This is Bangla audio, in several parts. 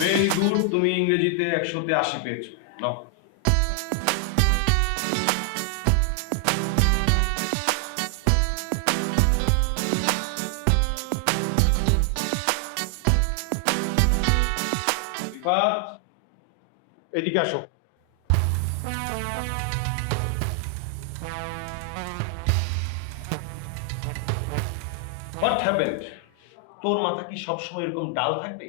ভেরি গুড, তুমি ইংরেজিতে 100-তে 80 পেয়েছো। নাও। রিফাত, এদিকে আসো। What happened? তোর মাথা কি সবসময় এরকম ডাল থাকবে?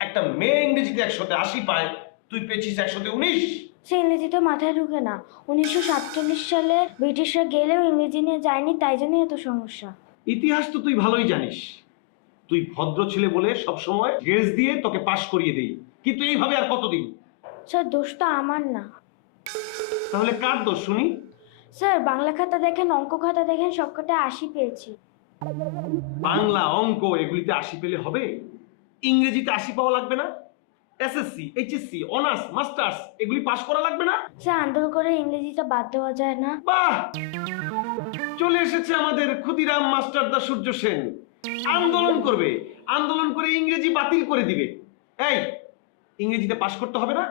একটা মেয়ে ইংরেজিতে 100-তে 80 পায়, তুই পেয়েছিস 100-তে 19। সে ইংরেজিতে মাথায় ঢুকে না। 1947 সালে ব্রিটিশরা গেলেও ইংরেজি নিয়ে যায়নি, তাই জন্যই এত সমস্যা। ইতিহাস তো তুই ভালোই জানিস। তুই ভদ্র ছেলে বলে সবসময় গ্রেস দিয়ে তোকে পাশ করিয়ে দেই, কিন্তু এইভাবে আর কতদিন? স্যার, দোষ তো আমার না। তাহলে কার দোষ শুনি? স্যার, বাংলা খাতা দেখেন, অঙ্ক খাতা দেখেন, সবকটা 80 পেয়েছি। বাংলা, অঙ্ক এগুলিতে 80 পেলে হবে? ইংরেজিতে 80 পাওয়া লাগবে না? এসএসসি, এইচএসসি, অনার্স, মাস্টার্স এগুলি পাশ করা লাগবে না? স্যার, আন্দোলন করে ইংরেজিটা বাদ দেওয়া যায় না? বাহ, চলে এসেছে আমাদের ক্ষুদিরাম মাস্টার দা সূর্য সেন। আন্দোলন করবে, আন্দোলন করে ইংরেজি বাতিল করে দিবে। এই, ইংরেজিতে পাশ করতে হবে না?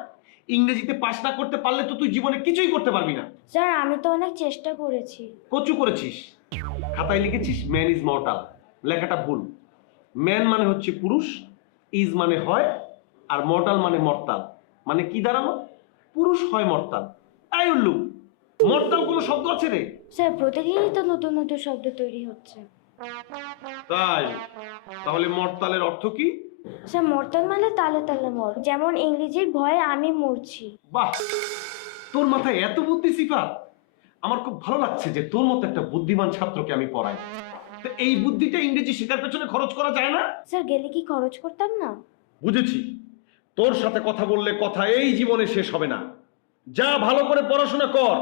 ইংরেজিতে পাশ না করতে পারলে তো তুই জীবনে কিছুই করতে পারবি না। স্যার, আমি তো অনেক চেষ্টা করেছি। কচু করেছিস। খাতায় লিখেছিস ম্যান ইজ মর্টাল, লেখাটা ভুল। ম্যান মানে হচ্ছে পুরুষ, ইজ মানে হয়, আর মর্টাল মানে মর্তাল। মানে কি দাঁড়ানো? পুরুষ হয় মর্তাল। আই উল্লু, মর্তাল কোনো শব্দ আছে রে? স্যার, প্রতিদিনই তো নতুন নতুন শব্দ তৈরি হচ্ছে। তাই? তাহলে মর্তালের অর্থ কি? স্যার, মরতাল মানে তালে তালে মর, যেমন ইংরেজির ভয়ে আমি মরছি। বাহ, তোর মাথায় এত বুদ্ধি সিফাত। আমার খুব ভালো লাগছে যে তোর মতো একটা বুদ্ধিমান ছাত্রকে আমি পড়াই। তো এই বুদ্ধিটা ইংরেজি শেখার পেছনে খরচ করা যায় না? স্যার, গেলে কি খরচ করতাম না? বুঝেছি। তোর সাথে কথা বললে কথা এই জীবনে শেষ হবে না। যা, ভালো করে পড়াশোনা কর,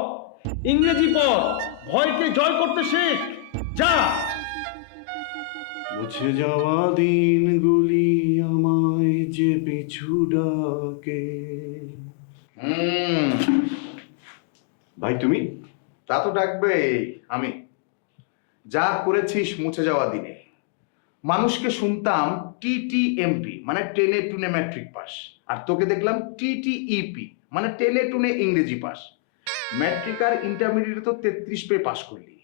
ইংরেজি পড়, ভয়কে জয় করতে শেখ। যা। মুছে যাওয়া দিনগুলি আমায় যে পিছু ডাকে। ভাই তুমি? তা তো ডাকবে। আমি যা করেছিস মুছে যাওয়া দিনে, মানুষকে শুনতাম টিটিএমপি মানে টেনে টুনে ম্যাট্রিক পাস, আর তোকে দেখলাম টিটিইপি মানে টেনে টুনে ইংরেজি পাস। ম্যাট্রিক আর ইন্টারমিডিয়েটে তো 33 পেয়ে পাস করলি।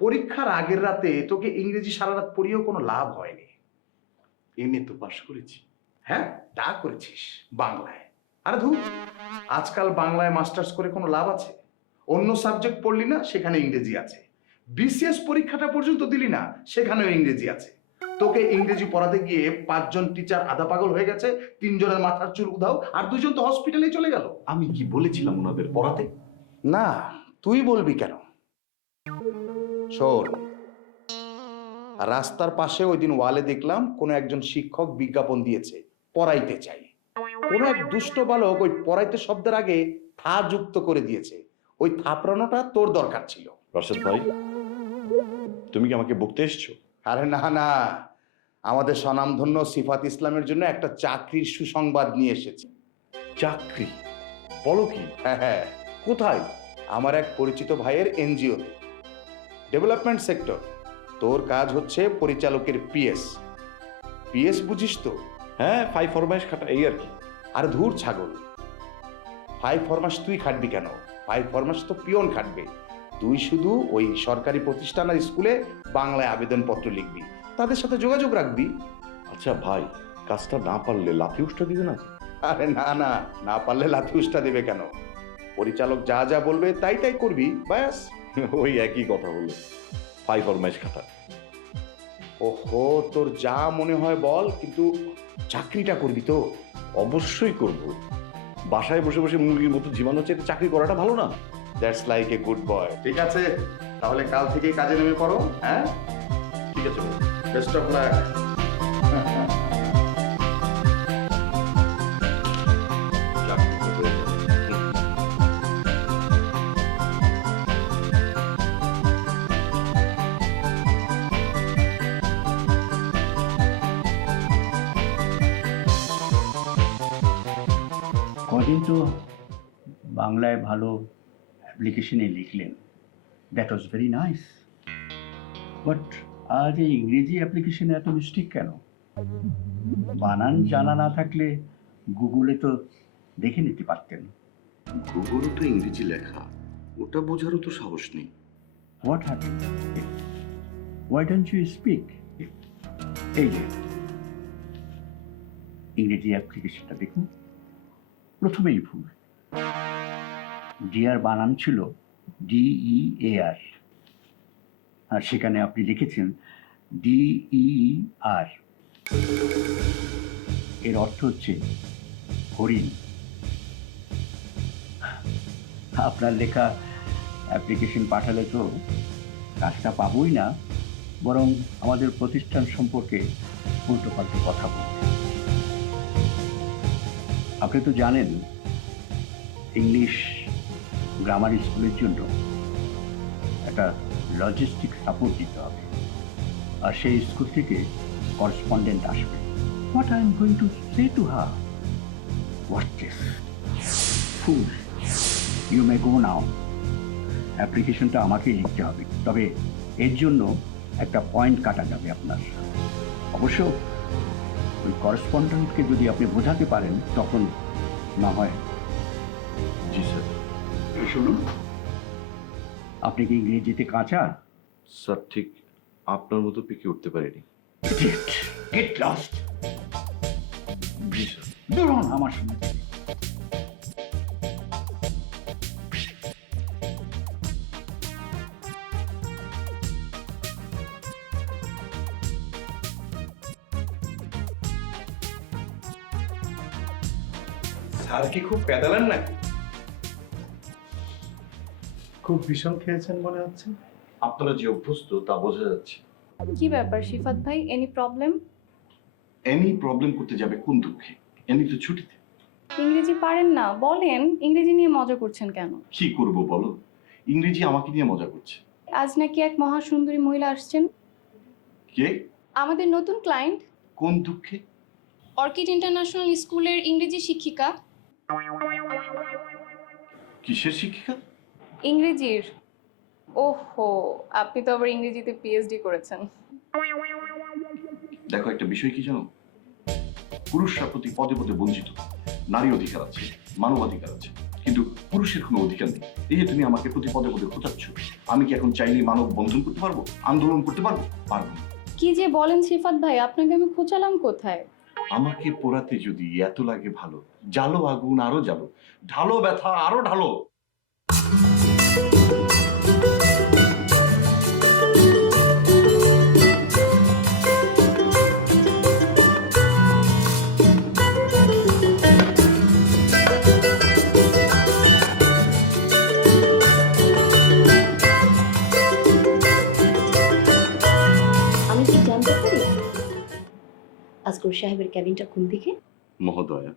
পরীক্ষার আগের রাতে তোকে ইংরেজি সারা রাত পড়িয়েও কোনো লাভ হয়নি। এমনি তো পাশ করেছি। হ্যাঁ, তা করেছিস বাংলায়। আরে ধুর, আজকাল বাংলায় মাস্টার্স করে কোনো লাভ আছে? অন্য সাবজেক্ট পড়লি না, সেখানে ইংরেজি আছে। বিসিএস পরীক্ষাটা পর্যন্ত দিলি না, সেখানেও ইংরেজি আছে। তোকে ইংরেজি পড়াতে গিয়ে 5 জন টিচার আধা পাগল হয়ে গেছে, 3 জনের মাথার চুল উধাও, আর 2 জন তো হসপিটালে চলে গেল। আমি কি বলেছিলাম ওনাদের পড়াতে? না, তুই বলবি কেন? শোন, রাস্তার পাশে ওই দিন ওয়ালে দেখলাম কোনো একজন শিক্ষক বিজ্ঞাপন দিয়েছে, পড়াইতে চাই। কোনো এক দুষ্ট বালক ওই পড়াইতে শব্দের আগে থা যুক্ত করে দিয়েছে। ওই থাপড়ানোটা তোর দরকার ছিল। রাশেদ ভাই, তুমি কি আমাকে বকতে এসছো? আরে না না, আমাদের স্বনামধন্য সিফাত ইসলামের জন্য একটা চাকরির সুসংবাদ নিয়ে এসেছি। চাকরি? বলো কি? হ্যাঁ হ্যাঁ, কোথায়? আমার এক পরিচিত ভাইয়ের এনজিওতে, ডেভেলপমেন্ট সেক্টর। তোর কাজ হচ্ছে পরিচালকের পিএস। পিএস বুঝিস তো? হ্যাঁ, 5 ফরমাইশ খাটা, এই আর কি। আর ধুর ছাগল, 5 ফরমাস তুই খাটবি কেন? 5 ফরমাস তো পিয়ন খাটবে। তুই শুধু ওই সরকারি প্রতিষ্ঠান আর স্কুলে বাংলায় আবেদনপত্র লিখবি, তাদের সাথে যোগাযোগ রাখবি। আচ্ছা ভাই, কাজটা না পারলে লাথি উষ্টা দিবে না? আরে না না, না পারলে লাথি উষ্টা দেবে কেন? পরিচালক যা যা বলবে তাই তাই করবি, ব্যাস। ওই একই কথা হলো, 5 ফরমাইশ খাটা। ওহো, তোর যা মনে হয় বল, কিন্তু চাকরিটা করবি তো? অবশ্যই করব। বাসায় বসে বসে মুরগির মতো জীবাণু চাইতে চাকরি করাটা ভালো না? That's like a good boy. ঠিক আছে, তাহলে কাল থেকে কাজে নেমে পড়ো। হ্যাঁ, ঠিক আছে ভাই। Best of lakh. চাকরি তো হয়ে যাবে। কদিন তো বাংলায় ভালো অ্যাপ্লিকেশনে লিখলেন, that was very nice, but আজ এই ইংরেজি অ্যাপ্লিকেশনে এত মিস্টেক কেন? বানান জানা না থাকলে গুগলে তো দেখে নিতে পারতেন। গুগলে তো ইংরেজি লেখা, ওটা বোঝারও তো সাহস নেই। What happen? Why don't you speak? এই যে ইংরেজি অ্যাপ্লিকেশনটা দেখুন, প্রথমেই ভুল। ডিআর বানান ছিল DEAR, আর সেখানে আপনি লিখেছেন DEER। এর অর্থ হচ্ছে হরিণ। আপনার লেখা অ্যাপ্লিকেশন পাঠালে তো কাজটা পাবোই না, বরং আমাদের প্রতিষ্ঠান সম্পর্কে উল্টোপাল্টা কথা বলবে। আপনি তো জানেন ইংলিশ গ্রামার স্কুলের জন্য একটা লজিস্টিক সাপোর্ট দিতে হবে, আর সেই স্কুল থেকে করেসপন্ডেন্ট আসবে। What I am going to say to her? What this fool, you may go now. অ্যাপ্লিকেশনটা আমাকেই লিখতে হবে, তবে এর জন্য একটা পয়েন্ট কাটা যাবে আপনার। অবশ্য ওই করেসপন্ডেন্টকে যদি আপনি বোঝাতে পারেন তখন না হয়। জি স্যার। শুনুন, আপনি কি ইংরেজিতে কাঁচা? স্যার ঠিক আপনার মতো পেকে উঠতে পারিনি। Get lost. জি স্যার। দূর হন আমার সঙ্গে থেকে। স্যার কি খুব পেদালেন নাকি? খুব ভীষণ খেয়েছেন মনে হচ্ছে। আপনারা যে অভ্যস্ত তা বোঝা যাচ্ছে। কি ব্যাপার শিফাত ভাই, এনি প্রবলেম? এনি প্রবলেম করতে যাবে কোন দুঃখে? এনি তো ছুটিতে। ইংরেজি পারেন না বলেন, ইংরেজি নিয়ে মজা করছেন কেন? কি করব বলো, ইংরেজি আমাকে নিয়ে মজা করছে। আজ নাকি এক মহাসুন্দরী মহিলা আসছেন, কে? আমাদের নতুন ক্লায়েন্ট, কোন দুঃখে? অর্কিড ইন্টারন্যাশনাল স্কুলের ইংরেজি শিক্ষিকা। কিসের শিক্ষিকা? ইংরেজির। ওহো, আপনি তো আবার ইংরেজিতে পিএইচডি করেছেন। দেখো, একটা বিষয় কি জানো, পুরুষরা প্রতি পদে পদে বঞ্চিত। নারী অধিকার আছে, মানবাধিকার আছে, কিন্তু পুরুষের কোনো অধিকার নেই। এই যে তুমি আমাকে প্রতি পদে পদে খোঁচাচ্ছ, আমি কি এখন চাইলে মানব বন্ধন করতে পারবো, আন্দোলন করতে পারবো? পারবো না। কি যে বলেন শিফাত ভাই, আপনাকে আমি খোঁচালাম কোথায়? আমাকে পোড়াতে যদি এত লাগে ভালো, জ্বালো আগুন আরো জ্বালো, ঢালো ব্যথা আরো ঢালো। আমি কি জানতে পারি আসগর সাহেবের ক্যাবিনটা কোন দিকে? মহোদয়া,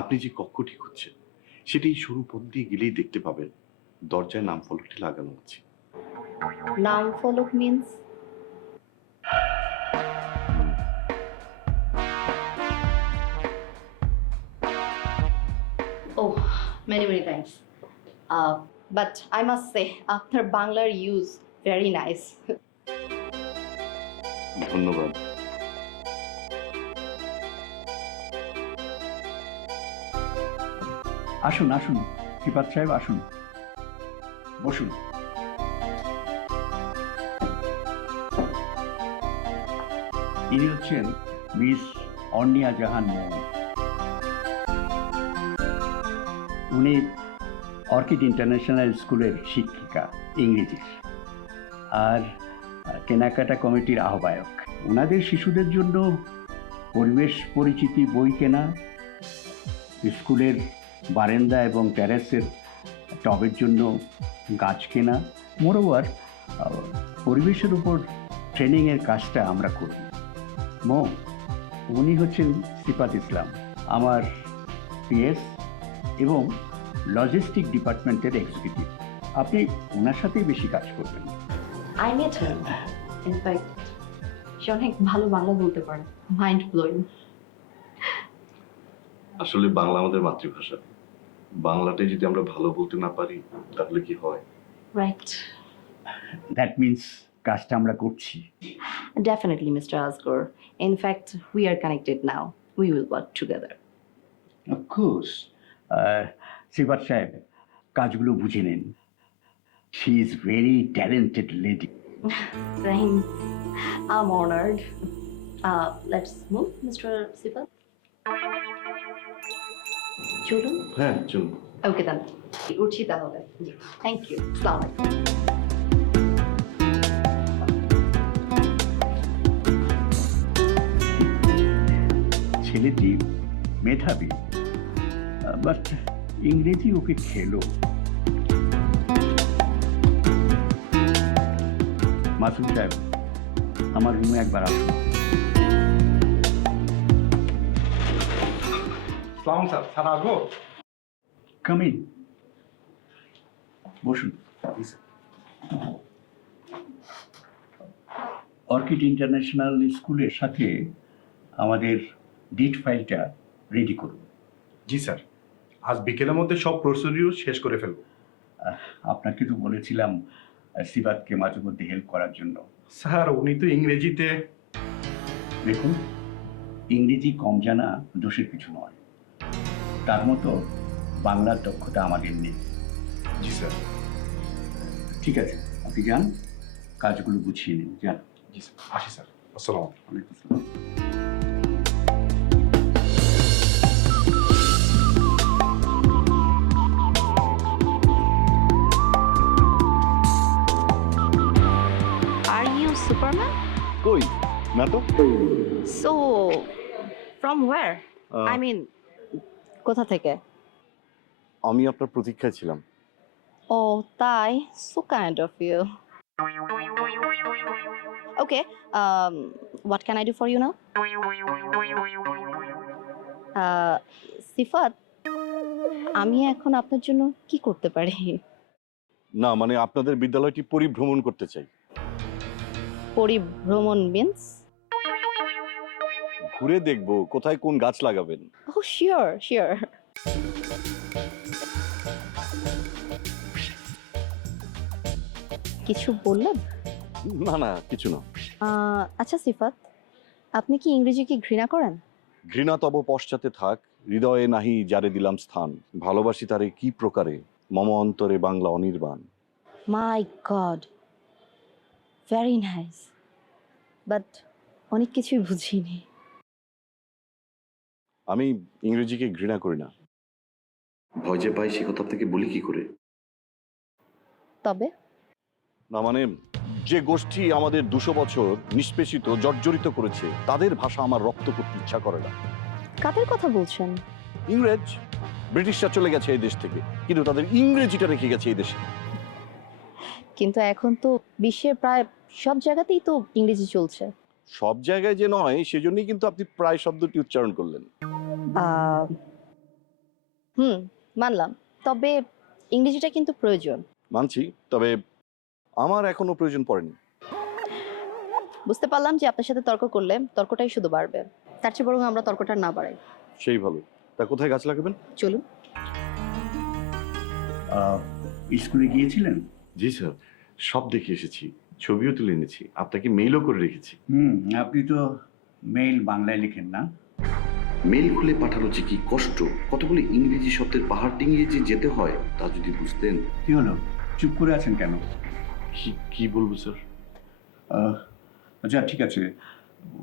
আপনি যে কক্ষটি খুঁজছেন সেটি সরু পথ দিয়ে গেলেই দেখতে পাবেন, দরজায় নাম ফলকটি লাগানো আছে। নাম ফলক means? Oh, many thanks. But I must say, আপনার বাংলার ইউজ very nice. ধন্যবাদ। আসুন আসুন সিফাত সাহেব, আসুন, বসুন। ইনি হচ্ছেন মিস অর্নিয়া জাহান মৌ। উনি অর্কিড ইন্টারন্যাশনাল স্কুলের শিক্ষিকা ইংরেজির, আর কেনাকাটা কমিটির আহ্বায়ক। ওনাদের শিশুদের জন্য পরিবেশ পরিচিতি বই কেনা, স্কুলের বারান্দা এবং টেরেসের টবের জন্য গাছ কেনা, মোরওভার পরিবেশের উপর ট্রেনিংয়ের কাজটা আমরা করি। উনি হচ্ছেন সিফাত ইসলাম, আমার পিএস এবং লজিস্টিক ডিপার্টমেন্টের এক্সিকিউটিভ। আপনি ওনার সাথেই বেশি কাজ করবেন। I met her. In fact, সে অনেক ভালো বাংলা বলতে পারে, মাইন্ড ব্লোয়িং। আসলে বাংলা আমাদের মাতৃভাষা, বাংলাটাই যদি আমরা ভালো বলতে না পারি তাহলে কি হয়? রাইট। দ্যাট মিন্স কাজটা আমরা করছি। Definitely, Mr. Asghar. In fact, we are connected now. we will work together. Of course Sifat Saheb কাজগুলো বুঝে নিন। She is very talented lady. Thanks. I'm honored. Let's move, Mr. Sifat. চলুন। হ্যাঁ চলুন। ওকে দেন, উঠছি তাহলে। Thank you. আসসালামু আলাইকুম। ছেলেটি মেধাবী, বাট ইংরেজি ওকে খেলো। মাসুম সাহেব, আমার রুমে একবার আসুন। সালাম স্যার, স্যার আসবো? কাম ইন, বসুন। অর্কিড ইন্টারন্যাশনাল স্কুলের সাথে আমাদের ডিট ফাইলটা রেডি করুন। জি স্যার, আজ বিকেলের মধ্যে সব প্রসিডিউর শেষ করে ফেলবো। আপনাকে তো বলেছিলাম সিফাতকে মাঝে মধ্যে হেল্প করার জন্য। স্যার উনি তো ইংরেজিতে। দেখুন, ইংরেজি কম জানা দোষের কিছু নয়, তার মতো বাংলার দক্ষতা আমাদের নেই। জি স্যার। ঠিক আছে, আপনি যান, কাজগুলো গুছিয়ে নিন, যান। জি স্যার, আসি স্যার। আসসালাম। ওয়ালাইকুম আসসালাম। Are you Superman? কই না তো। So, from where? I mean, কোথা থেকে? আমি আপনার প্রতীক্ষায় ছিলাম। Oh, তাই? So kind of you. Okay, what can I do for you now? সিফাত, আমি এখন আপনার জন্য কি করতে পারি? না মানে আপনাদের বিদ্যালয়টি পরিভ্রমণ করতে চাই। পরিভ্রমণ মিন্স? ঘুরে দেখব কোথায় কোন গাছ লাগাবেন। Oh, sure, sure. কিছু বললেন? না না কিছু না। আচ্ছা সিফাত, আপনি কি ইংরেজিকে ঘৃণা করেন? ঘৃণা তব পশ্চাতে থাক, হৃদয়ে নাহি যারে দিলাম স্থান, ভালোবাসি তারে কি প্রকারে, মম অন্তরে বাংলা অনির্বাণ। মাই গড, ভেরি নাইস, বাট অনেক কিছুই বুঝিনি। আমি ইংরেজিকে ঘৃণা করি না, ভয় যে পাই সে কথা আপনাকে বলি কি করে। তবে না মানে যে গোষ্ঠী আমাদের 200 বছর নিষ্পেষিত জর্জরিত করেছে, তাদের ভাষা আমার রক্ত করতে ইচ্ছা করে না। কাদের কথা বলছেন? ইংরেজ, ব্রিটিশরা চলে গেছে এই দেশ থেকে, কিন্তু তাদের ইংরেজিটা রেখে গেছে এই দেশে। কিন্তু এখন তো বিশ্বের প্রায় সব জায়গাতেই তো ইংরেজি চলছে। সব জায়গায় যে নয় সেজন্যই কিন্তু আপনি প্রায় শব্দটি উচ্চারণ করলেন। মানলাম, তবে ইংরেজিটা কিন্তু প্রয়োজন। মানছি, তবে আমার এখনো প্রয়োজন পড়েনি। বুঝতে পারলাম যে আপনার সাথে তর্ক করলে তর্কটাই শুধু বাড়বে, তার চেয়ে বরং আমরা তর্কটা না বাড়াই। সেই ভালো। তা কোথায় গাছ লাগাবেন? চলুন। স্কুলে গিয়েছিলেন? জি স্যার, সব দেখে এসেছি, ছবিও তুলে এনেছি, আপনাকে মেইলও করে রেখেছি। আপনি তো মেইল বাংলায় লিখেন না? মেইল খুলে পাঠানো যে কি কষ্ট, কতগুলো ইংরেজি শব্দের পাহাড় ডিঙিয়ে যে যেতে হয় তা যদি বুঝতেন। কি হলো, চুপ করে আছেন কেন? কি বলবো স্যার? আচ্ছা ঠিক আছে,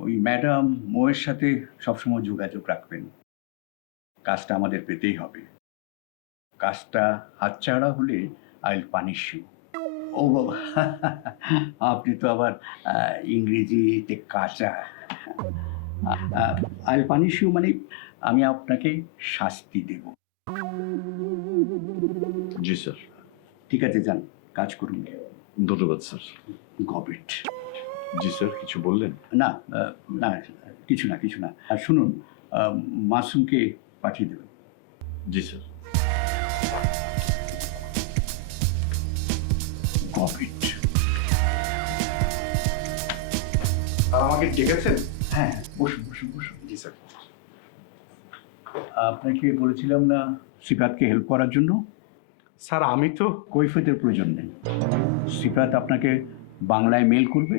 ওই ম্যাডাম মোয়ের সাথে সবসময় যোগাযোগ রাখবেন। কাজটা আমাদের পেতেই হবে। কাজটা হাতছাড়া হলে আই উইল পানিশ ইউ। ও বাবা, আপনি তো আবার ইংরেজিতে কাঁচা। আই উইল পানিশ ইউ মানে আমি আপনাকে শাস্তি দেব। জি স্যার। ঠিক আছে, যান কাজ করুন। ধন্যবাদ স্যার। গবেট। জি স্যার, কিছু বললেন? না না, কিছু না। আর শুনুন, মাসুমকে পাঠিয়ে দেবেন। জি স্যার। গবেট। আমাকে ডেকেছেন? হ্যাঁ, বসুন। জি স্যার। আপনাকে বলেছিলাম না সিফাতকে হেল্প করার জন্য? স্যার আমি তো। কৈফিয়তের প্রয়োজন নেই। সিফাত আপনাকে বাংলায় মেল করবে,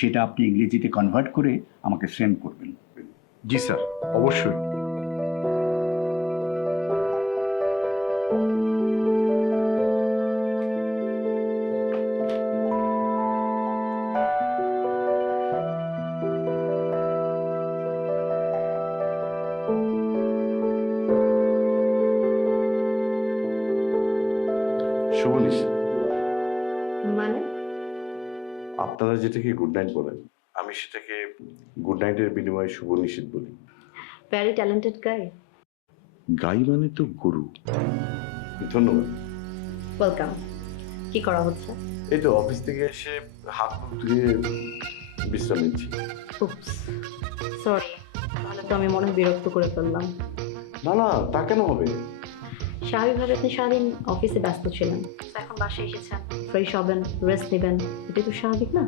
সেটা আপনি ইংরেজিতে কনভার্ট করে আমাকে সেন্ড করবেন। জি স্যার, অবশ্যই। শুভ নিশীথ। মানে আপনারা যেটাকে গুড নাইট বলেন, আমি সেটাকে গুড নাইটের বিনিময়ে শুভ নিশীথ বলি। ভেরি ট্যালেন্টেড গাই। গাই মানে তো গরু। ধন্যবাদ। ওয়েলকাম। কি করা হচ্ছে? এই তো অফিস থেকে এসে হাত মুখ ধুয়ে বিশ্রাম নিচ্ছি। উপস, সরি, তাহলে তো আমি মনে হয় বিরক্ত করে ফেললাম। না না, তা কেন হবে? স্বাভাবিকভাবে আপনি সারাদিন অফিসে ব্যস্ত ছিলেন, তো এখন বাসায় এসেছেন, ফ্রেশ হবেন, রেস্ট নেবেন, এটাই তো স্বাভাবিক না?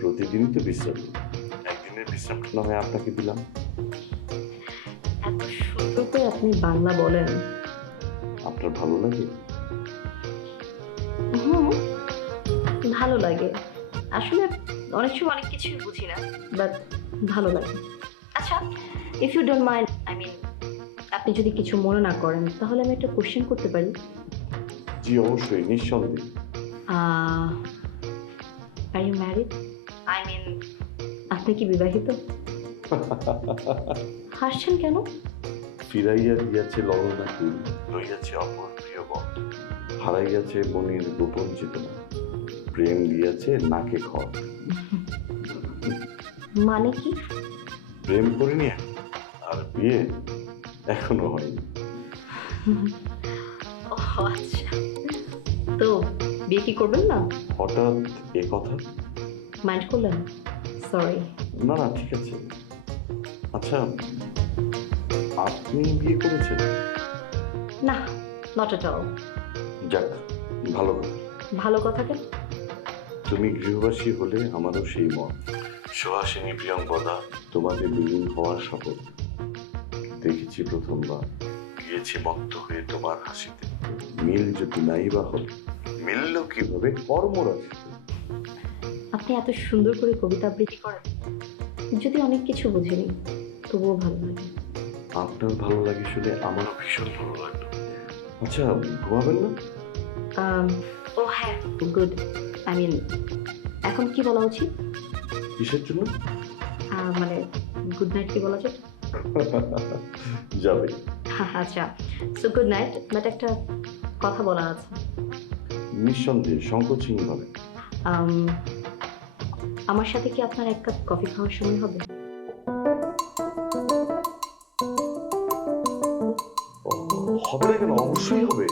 প্রতিদিনই তো বিশ্রাম নিই। একদিনের বিশ্রামটা না হয় আপনাকে দিলাম। এত সুন্দর করে আপনি বাংলা বলেন। আপনার ভালো লাগে? হুম, ভালো লাগে। আসলে অনেক সময় অনেক কিছুই বুঝি না, বাট ভালো লাগে। আচ্ছা, if you don't mind, I mean আপনি যদি কিছু মনে না করেন, তাহলে আমি একটা কোশ্চেন করতে পারি? জি অবশ্যই, নিঃসন্দেহে। Are you married? I mean আপনি কি বিবাহিত? হাসছেন কেন? ফিরাইয়া দিয়াছে ললনা কুল, লইয়াছে অপর প্রিয় বন্ধ, হারাইয়াছে মনের গোপন চেতনা, প্রেম দিয়াছে নাকে খড়। মানে কি? প্রেম করিনি আর বিয়ে এখনো হয়নি। ও আচ্ছা, তো বিয়ে কি করবেন না? হঠাৎ এ কথা? মাইন্ড করলেন? সরি। না না, ঠিক আছে। আচ্ছা, আপনি বিয়ে করেছেন? না, নট এট অল। যাক, ভালো কথা। ভালো কথা কেন? তুমি গৃহবাসী হলে আমারও সেই মত। সুহাসিনী প্রিয়ঙ্কদা, তোমাদের বিলীন হওয়ার শপথ দেখেছি প্রথমবার, গিয়েছি মত্ত হয়ে তোমার হাসিতে। মিল যদি নাই বা হল, মিলল কিভাবে কর্মরাশিতে। আপনি এত সুন্দর করে কবিতা আবৃত্তি করেন, যদি অনেক কিছু বুঝিনি, তবুও ভালো লাগে। আপনার ভালো লাগে শুনে আমারও ভীষণ ভালো লাগলো। আচ্ছা, ঘুমাবেন না? ও হ্যাঁ, গুড। আই মিন এখন কি বলা উচিত? কিসের জন্য? মানে গুড নাইট কি বলা যায়? যাবে। আচ্ছা, সো গুড নাইট, বাট একটা কথা বলার আছে। নিঃসন্দেহে, সংকোচহীন ভাবে। আমার সাথে কি আপনার এক কাপ কফি খাওয়ার সময় হবে? হবে না কেন? অবশ্যই হবে।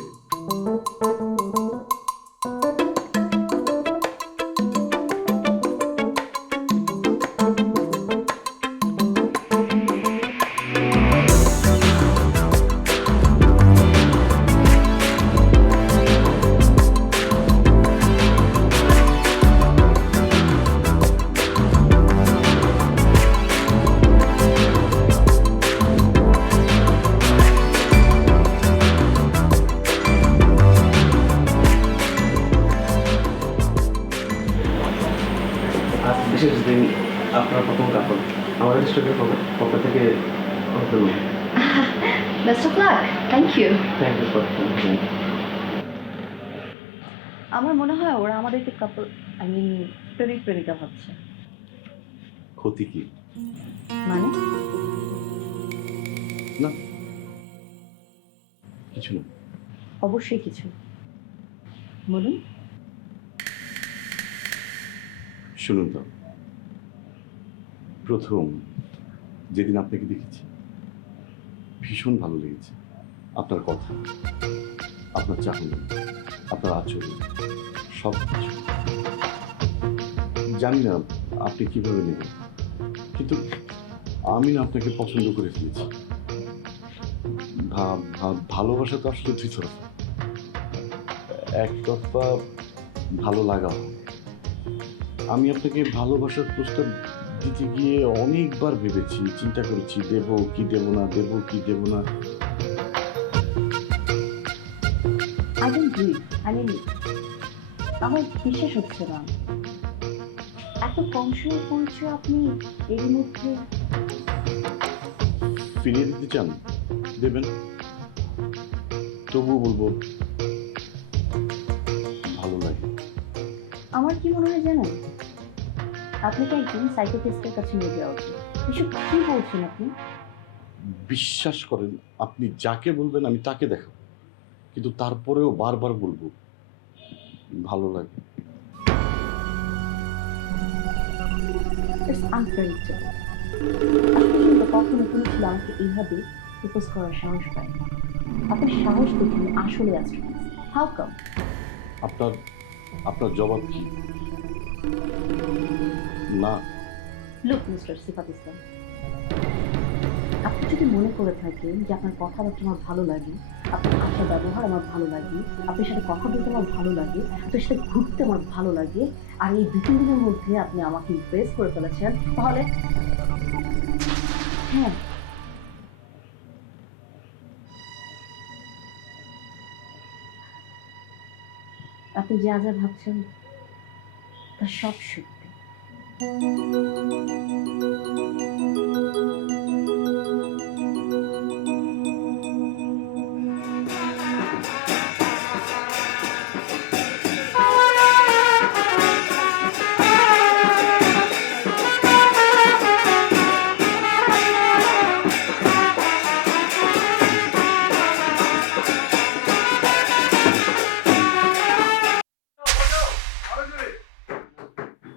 আজ বিশেষ দিন, আপনার প্রথম কাপড় আমার রেস্টুরেন্টের পক্ষ থেকে best of luck. Thank you. Thank you for. আমার মনে হয় ওরা আমাদেরকে কাপল, আই মিন প্রেমিক প্রেমিকা ভাবছে। ক্ষতি কি? মানে না, কিছু না। অবশ্যই কিছু। বলুন। শুনুন তো, প্রথম যেদিন আপনাকে দেখেছি ভীষণ ভালো লেগেছে। আপনার কথা, আপনার চাহনি, আপনার আচরণ, সব কিছু। জানি না আপনি কিভাবে নেবেন, কিন্তু আমি না আপনাকে পছন্দ করে ফেলেছি। ভালোবাসা তো আসলে দুই তরফা, একতরফা ভালো লাগা হয়। আমি আপনাকে ভালোবাসার প্রস্তাব দিতে গিয়ে অনেকবার ভেবেছি, চিন্তা করেছি, দেব কি দেব না, দেব কি দেব না। I don't believe, I mean আমার বিশ্বাস হচ্ছে না। এত কম সময় পরিচয় আপনি এর মধ্যে ফিরিয়ে দিতে চান দেবেন, তবুও বলবো ভালো লাগে। আমার কি মনে হয় জানেন, আপনাকে একজন সাইকোথেরাপিস্টের কাছে নিয়ে যাওয়া উচিত। এসব কি বলছেন আপনি? বিশ্বাস করেন, আপনি যাকে বলবেন আমি তাকে দেখাবো, কিন্তু তারপরেও বারবার বলবো ভালো লাগে। It's unpredictable. আপনি কিন্তু কখনো কোনো ছিল আমাকে এইভাবে প্রপোজ করার সাহস পায়। আপনার সাহস দেখে আমি আসলে আশ্চর্য। How come? আপনার আপনার জবাব কি? না। লুক মিস্টার সিফাত ইসলাম, আপনি যদি মনে করে থাকেন যে আপনার কথাবার্তা আমার ভালো লাগে, আপনার ভাষা ব্যবহার আমার ভালো লাগে, আপনার সাথে কথা বলতে আমার ভালো লাগে, আপনার সাথে ঘুরতে আমার ভালো লাগে, আর এই 2-3 দিনের মধ্যে আপনি আমাকে ইমপ্রেস করে ফেলেছেন, তাহলে হ্যাঁ, আপনি যা যা ভাবছেন তা সব সত্যি।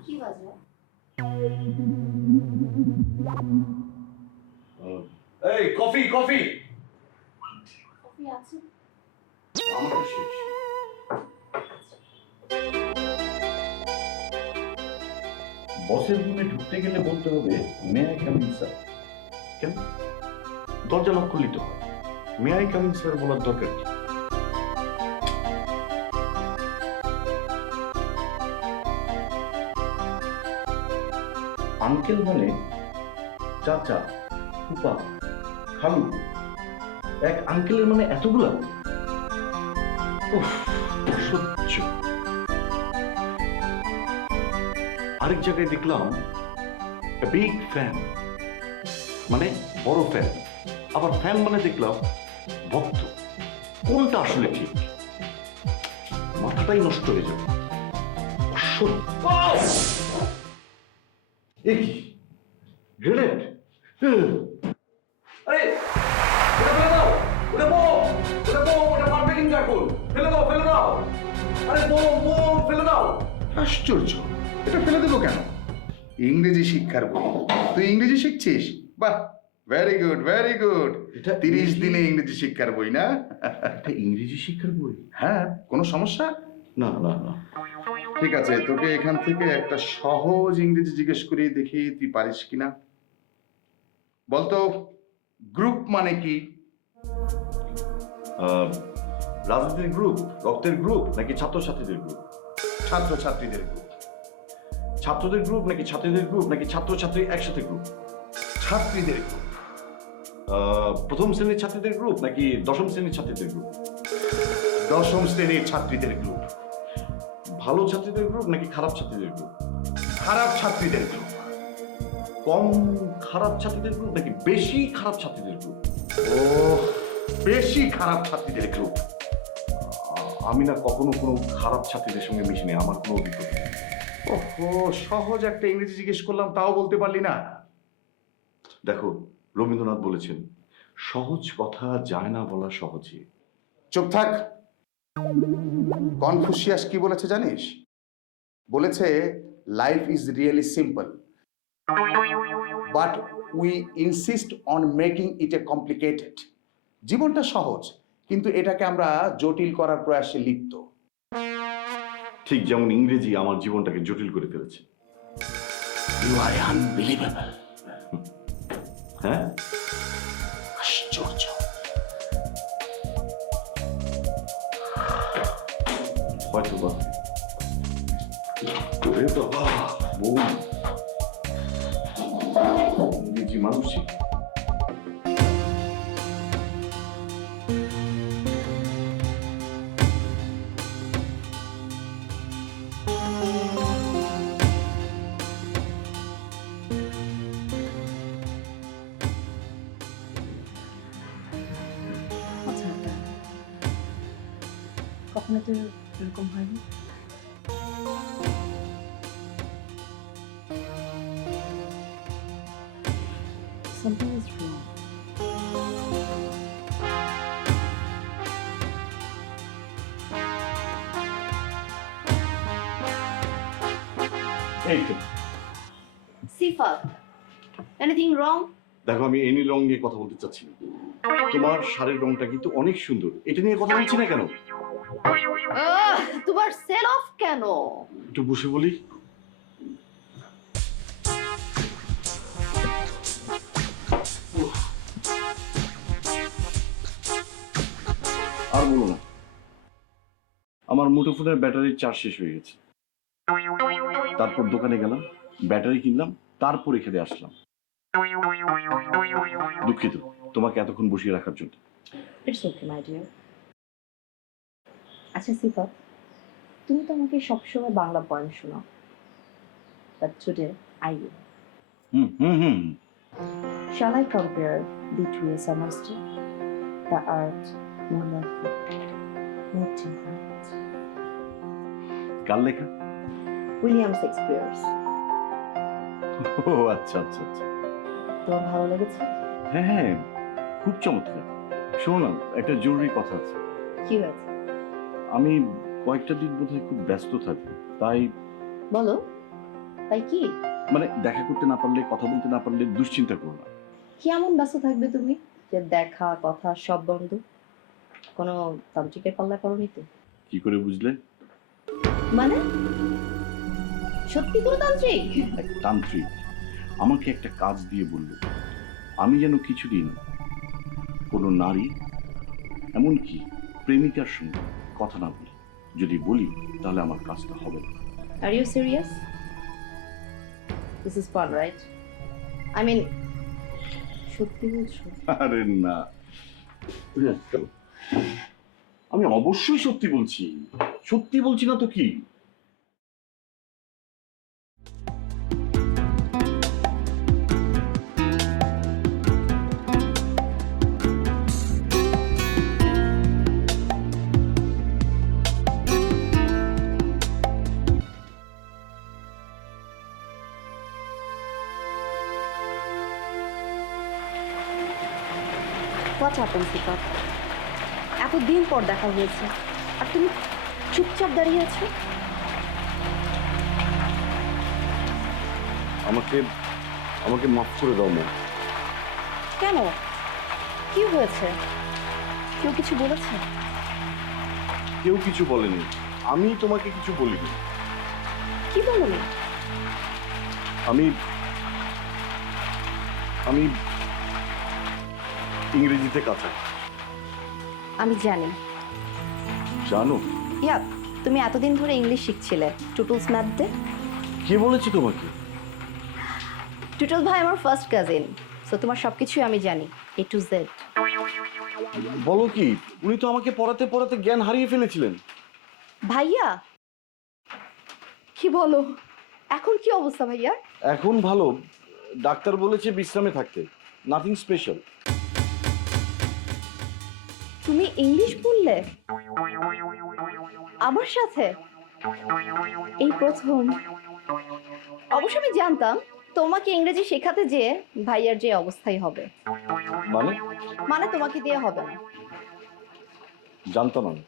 কি বাজে? এই কফি কফি কফি আছে? আমার তো শেষ। বসের রুমে ঢুকতে গেলে বলতে হবে may I come in sir. কেন? দরজা লক করলেই তো হয়। May I come in sir বলার দরকার কি? আঙ্কেল মানে চাচা, ফুপা, খালু। এক আঙ্কেলের মানে এতগুলা? উফ, অসহ্য। আরেক জায়গায় দেখলাম বিগ ফ্যান মানে বড় ফ্যান, আবার ফ্যান মানে দেখলাম ভক্ত। কোনটা আসলে ঠিক? মাথাটাই নষ্ট হয়ে যাবে। অসহ্য। এ কি গ্রেনেড? আরে ওটা ফেলে দাও, ওটা বোম, ওটা বোম, ওটা মারবে কিন্তু এখন। ফেলে দাও, ফেলে দাও। আরে বোম বোম ফেলে দাও। আশ্চর্য, এটা ফেলে দেবো কেন? ইংরেজি শিক্ষার বই। তুই ইংরেজি শিখছিস? বাহ, ভেরি গুড ভেরি গুড। এটা 30 দিনে ইংরেজি শিক্ষার বই না? একটা ইংরেজি শিক্ষার বই? হ্যাঁ, কোনো সমস্যা? না না না। ঠিক আছে, তোকে এখান থেকে একটা সহজ ইংরেজি জিজ্ঞেস করি, দেখি তুই পারিস কিনা। বলতো গ্রুপ মানে কি? রাজনীতির গ্রুপ, রক্তের গ্রুপ, নাকি ছাত্রছাত্রীদের গ্রুপ? ছাত্রছাত্রীদের গ্রুপ। ছাত্রদের গ্রুপ নাকি ছাত্রীদের গ্রুপ নাকি ছাত্রছাত্রী একসাথে গ্রুপ? ছাত্রীদের গ্রুপ। প্রথম শ্রেণীর ছাত্রীদের গ্রুপ নাকি দশম শ্রেণীর ছাত্রীদের গ্রুপ? দশম শ্রেণীর ছাত্রীদের গ্রুপ। ভালো ছাত্রীদের গ্রুপ নাকি খারাপ ছাত্রীদের গ্রুপ? খারাপ ছাত্রীদের গ্রুপ। কম খারাপ ছাত্রীদের গ্রুপ নাকি বেশি খারাপ ছাত্রীদের গ্রুপ? ও, বেশি খারাপ ছাত্রীদের গ্রুপ। আমি না কখনো কোনো খারাপ ছাত্রীদের সঙ্গে মিশিনি, আমার কোনো অভিজ্ঞতা নেই। ওহো, সহজ একটা ইংরেজি জিজ্ঞেস করলাম, তাও বলতে পারলি না। দেখো, রবীন্দ্রনাথ বলেছেন সহজ কথা যায় না বলা সহজে। চুপ থাক। কনফুসিয়াস কি বলেছে জানিস? বলেছে life is really simple but we insist on making it A complicated. জীবনটা সহজ, কিন্তু এটাকে আমরা জটিল করার প্রয়াসে লিপ্ত। ঠিক যেমন ইংরেজি আমার জীবনটাকে জটিল করে ফেলেছে। You are unbelievable. হ্যাঁ, আশ্চর্য। হয়তো বা। ওরে বাবা, বউ ইংরেজি মানুষই। এখনো তো এরকম হয়নি। Something is wrong. এই তো সিফাত, এনিথিং রং? দেখো, আমি এনি রং নিয়ে কথা বলতে চাচ্ছি না। তোমার শাড়ির রংটা কিন্তু অনেক সুন্দর, এটা নিয়ে কথা বলছি না কেন? তোমার সেল অফ কেন? একটু বসে বলি। আর বলো না, আমার মুঠোফোনের ব্যাটারির চার্জ শেষ হয়ে গেছে। তারপর দোকানে গেলাম, ব্যাটারি কিনলাম, তারপর এখানে আসলাম। দুঃখিত তোমাকে এতক্ষণ বসিয়ে রাখার জন্য। It's okay my dear. আচ্ছা সিফাত, তুমি তো আমাকে সবসময় বাংলা পয়েম শোনাও, but today I will. Hmm hmm hmm Shall I compare the two a semester? The art more lovely, more temperate. কার লেখা? William Shakespeare's. ও আচ্ছা আচ্ছা আচ্ছা, তোমার ভালো লেগেছে? হ্যাঁ হ্যাঁ, খুব চমৎকার। শোনো না, একটা জরুরি কথা আছে। কি হয়েছে আমি কয়েকটা দিন বোধহয় খুব ব্যস্ত থাকবো, তাই বলো। তাই কি? মানে দেখা করতে না পারলে, কথা বলতে না পারলে দুশ্চিন্তা করো না। কি এমন ব্যস্ত থাকবে তুমি যে দেখা কথা সব বন্ধ? কোনো তান্ত্রিকের পাল্লা করনি তো? কি করে বুঝলে? মানে সত্যি কোনো তান্ত্রিক? এক তান্ত্রিক আমাকে একটা কাজ দিয়ে বলল, আমি যেন কিছুদিন কোনো নারী, এমনকি প্রেমিকার সঙ্গে কথা না বলি। যদি বলি তাহলে আমার কাজটা হবে না। Are you serious? This is fun, right? I mean, সত্যি বলছো? আরে না, আমি অবশ্যই সত্যি বলছি। সত্যি বলছি না তো কি? What happened, Sifa? এতদিন পর দেখা হয়েছে আর তুমি চুপচাপ দাঁড়িয়ে আছো। আমাকে আমাকে মাফ করে দাও মা। কেন? কি হয়েছে? কেউ কিছু বলেছে? কেউ কিছু বলেনি, আমি তোমাকে কিছু বলিনি। কি বলনি? আমি আমি ইংরেজিতে কাঁচা। আমি জানি। জানো? ইয়া, তুমি এতদিন ধরে ইংলিশ শিখছিলে টুটুলস ম্যাথ দে। কে বলেছে তোমাকে? টুটুল ভাই আমার ফার্স্ট কাজিন, সো তোমার সবকিছুই আমি জানি, এ টু জেড। বলো কি, উনি তো আমাকে পড়াতে পড়াতে জ্ঞান হারিয়ে ফেলেছিলেন। ভাইয়া কি বলো? এখন কি অবস্থা ভাইয়া? এখন ভালো, ডাক্তার বলেছে বিশ্রামে থাকতে, নাথিং স্পেশাল। তুমি ইংলিশ বললে আমার সাথে? এই প্রথম। অবশ্য আমি জানতাম তোমাকে ইংরেজি শেখাতে যেয়ে ভাইয়ার যে অবস্থাই হবে। মানে? মানে তোমাকে দিয়ে হবে না। জানতাম আমি।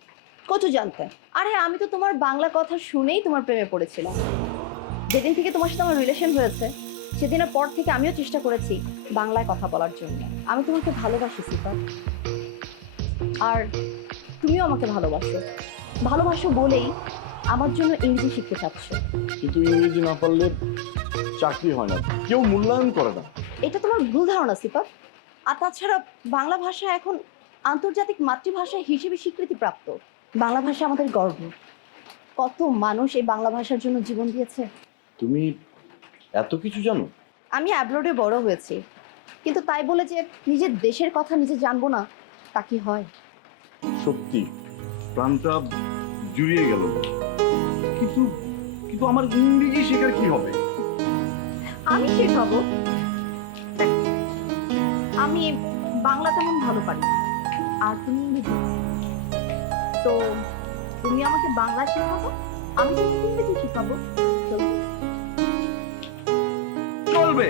কত জানতে? আরে আমি তো তোমার বাংলা কথা শুনেই তোমার প্রেমে পড়েছিলাম। যেদিন থেকে তোমার সাথে আমার রিলেশন হয়েছে সেদিনের পর থেকে আমিও চেষ্টা করেছি বাংলায় কথা বলার জন্য। আমি তোমাকে ভালোবাসি সিফাত, আর তুমিও আমাকে ভালোবাসো। ভালোবাসো বলেই আমার জন্য ইংরেজি শিখতে চাচ্ছ। কিন্তু ইংরেজি না পারলে চাকরি হয় না, কেউ মূল্যায়ন করে না। এটা তোমার ভুল ধারণা সিফাত। আর তাছাড়া বাংলা ভাষা এখন আন্তর্জাতিক মাতৃভাষা হিসেবে স্বীকৃতিপ্রাপ্ত। বাংলা ভাষা আমাদের গর্ব। কত মানুষ এই বাংলা ভাষার জন্য জীবন দিয়েছে। তুমি এত কিছু জানো? আমি অ্যাব্রোডে বড় হয়েছি, কিন্তু তাই বলে যে নিজের দেশের কথা নিজে জানবো না তা কি হয়? সত্যি প্রাণটা জুড়িয়ে গেল। কিন্তু কিন্তু আমার ইংরেজি শেখার কি হবে? আমি শেখাবো। দেখ, আমি বাংলা তেমন ভালো পারি না, আর তুমি ইংরেজি, তো তুমি আমাকে বাংলা শেখাবো, আমি তোমাকে ইংরেজি শেখাবো। চলো। চলবে